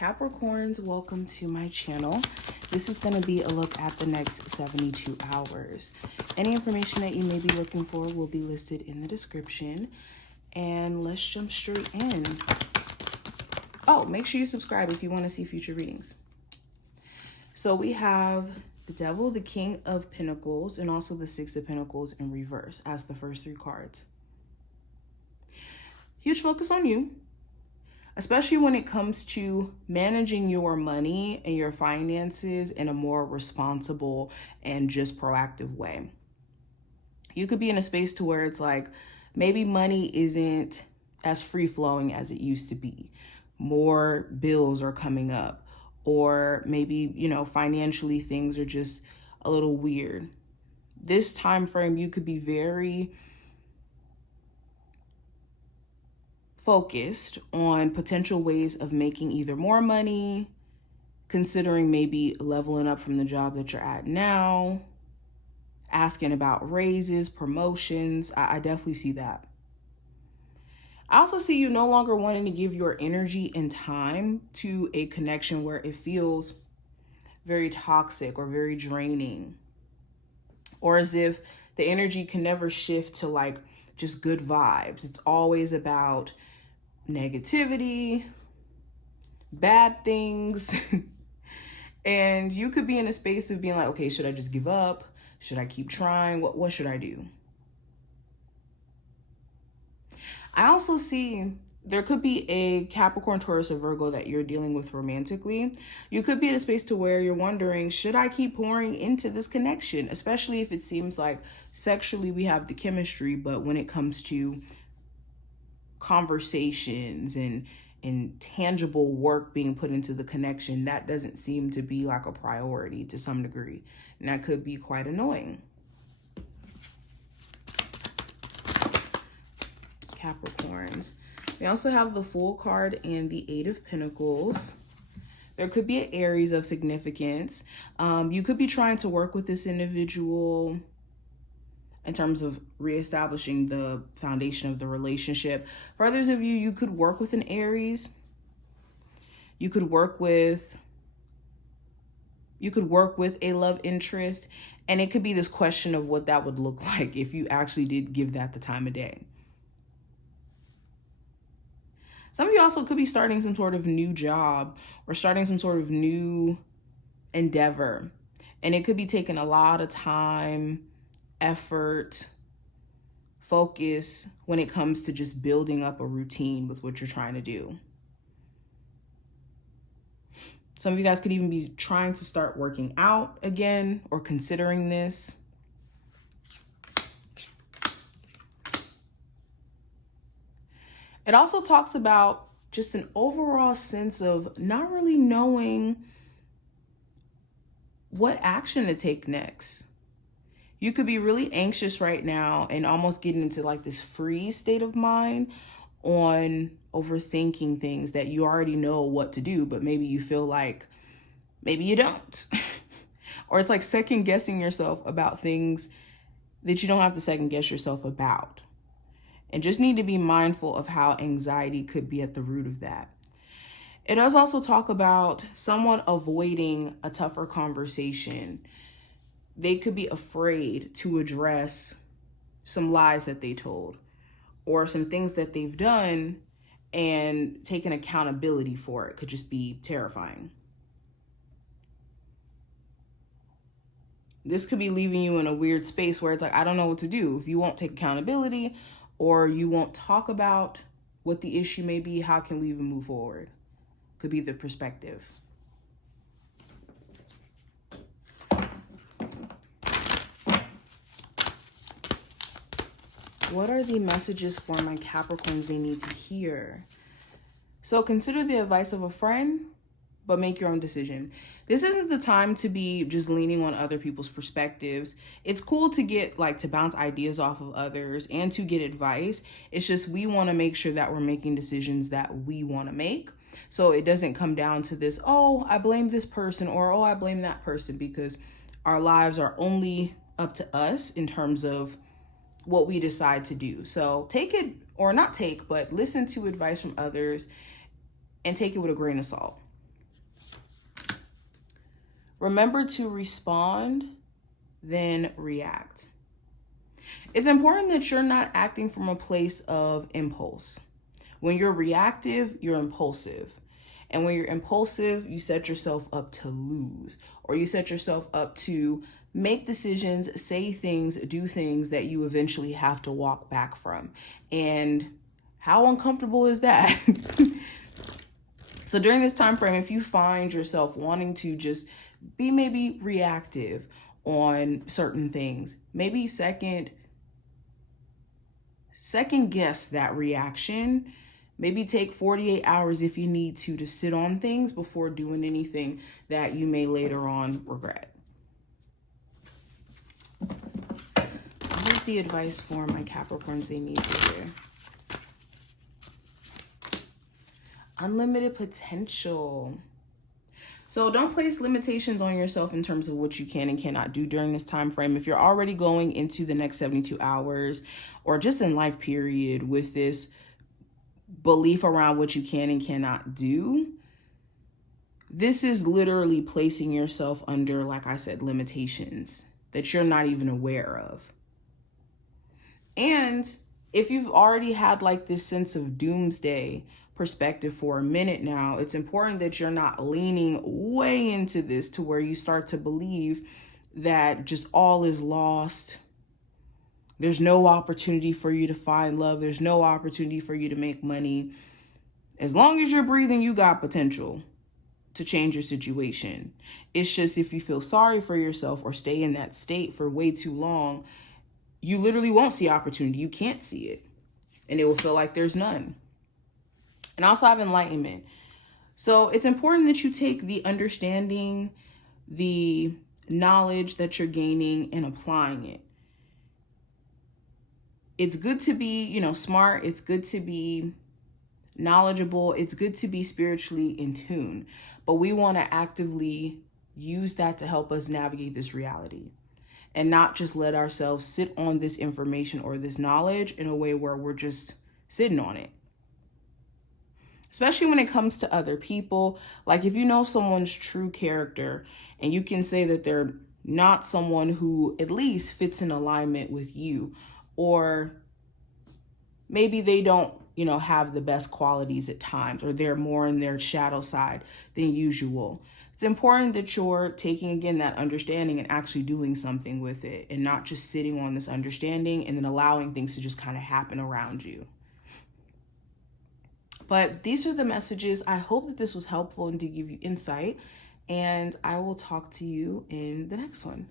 Capricorns, welcome to my channel. This is going to be a look at the next 72 hours. Any information that you may be looking for will be listed in the description. And let's jump straight in. Oh, make sure you subscribe if you want to see future readings. So we have the Devil, the King of Pentacles, and also the Six of Pentacles in reverse as the first three cards. Huge focus on you, especially when it comes to managing your money and your finances in a more responsible and just proactive way. You could be in a space to where it's like, maybe money isn't as free-flowing as it used to be. More bills are coming up, or maybe, financially things are just a little weird. This time frame, you could be very focused on potential ways of making either more money, considering maybe leveling up from the job that you're at now, asking about raises, promotions. I definitely see that. I also see you no longer wanting to give your energy and time to a connection where it feels very toxic or very draining, or as if the energy can never shift to like just good vibes. It's always about negativity, bad things. And you could be in a space of being like, okay, should I just give up? Should I keep trying? What should I do? I also see there could be a Capricorn, Taurus, or Virgo that you're dealing with romantically. You could be in a space to where you're wondering, should I keep pouring into this connection? Especially if it seems like sexually we have the chemistry, but when it comes to conversations and tangible work being put into the connection, that doesn't seem to be like a priority to some degree. And that could be quite annoying. Capricorns. We also have the Fool card and the Eight of Pentacles. There could be an Aries of significance. You could be trying to work with this individual in terms of reestablishing the foundation of the relationship. For others of you, you could work with an Aries. You could work with a love interest. And it could be this question of what that would look like if you actually did give that the time of day. Some of you also could be starting some sort of new job or starting some sort of new endeavor. And it could be taking a lot of time, effort, focus when it comes to just building up a routine with what you're trying to do. Some of you guys could even be trying to start working out again or considering this. It also talks about just an overall sense of not really knowing what action to take next. You could be really anxious right now and almost getting into like this freeze state of mind on overthinking things that you already know what to do, but maybe you feel like maybe you don't. Or it's like second guessing yourself about things that you don't have to second guess yourself about. And just need to be mindful of how anxiety could be at the root of that. It does also talk about someone avoiding a tougher conversation. They could be afraid to address some lies that they told or some things that they've done, and taking accountability for it could just be terrifying. This could be leaving you in a weird space where it's like, I don't know what to do. If you won't take accountability or you won't talk about what the issue may be, how can we even move forward? Could be the perspective. What are the messages for my Capricorns they need to hear? So consider the advice of a friend, but make your own decision. This isn't the time to be just leaning on other people's perspectives. It's cool to get to bounce ideas off of others and to get advice. It's just we want to make sure that we're making decisions that we want to make. So it doesn't come down to this, oh, I blame this person, or oh, I blame that person, because our lives are only up to us in terms of what we decide to do. So take it, or not take, but listen to advice from others and take it with a grain of salt. Remember to respond, then react. It's important that you're not acting from a place of impulse. When you're reactive, you're impulsive. And when you're impulsive, you set yourself up to lose, or you set yourself up to make decisions, say things, do things that you eventually have to walk back from. And how uncomfortable is that? So during this time frame, if you find yourself wanting to just be maybe reactive on certain things, maybe second guess that reaction. Maybe take 48 hours if you need to sit on things before doing anything that you may later on regret. What is the advice for my Capricorns they need to hear? Unlimited potential. So don't place limitations on yourself in terms of what you can and cannot do during this time frame. If you're already going into the next 72 hours or just in life period with this belief around what you can and cannot do, this is literally placing yourself under, like I said, limitations that you're not even aware of. And if you've already had like this sense of doomsday perspective for a minute now, it's important that you're not leaning way into this to where you start to believe that just all is lost. There's no opportunity for you to find love. There's no opportunity for you to make money. As long as you're breathing, you got potential to change your situation. It's just if you feel sorry for yourself or stay in that state for way too long, you literally won't see opportunity. You can't see it. And it will feel like there's none. And also have enlightenment. So it's important that you take the understanding, the knowledge that you're gaining and applying it. It's good to be, smart. It's good to be knowledgeable. It's good to be spiritually in tune. But we want to actively use that to help us navigate this reality and not just let ourselves sit on this information or this knowledge in a way where we're just sitting on it. Especially when it comes to other people. Like if you know someone's true character and you can say that they're not someone who at least fits in alignment with you, or maybe they don't, have the best qualities at times, or they're more in their shadow side than usual. It's important that you're taking, again, that understanding and actually doing something with it and not just sitting on this understanding and then allowing things to just kind of happen around you. But these are the messages. I hope that this was helpful and to give you insight, and I will talk to you in the next one.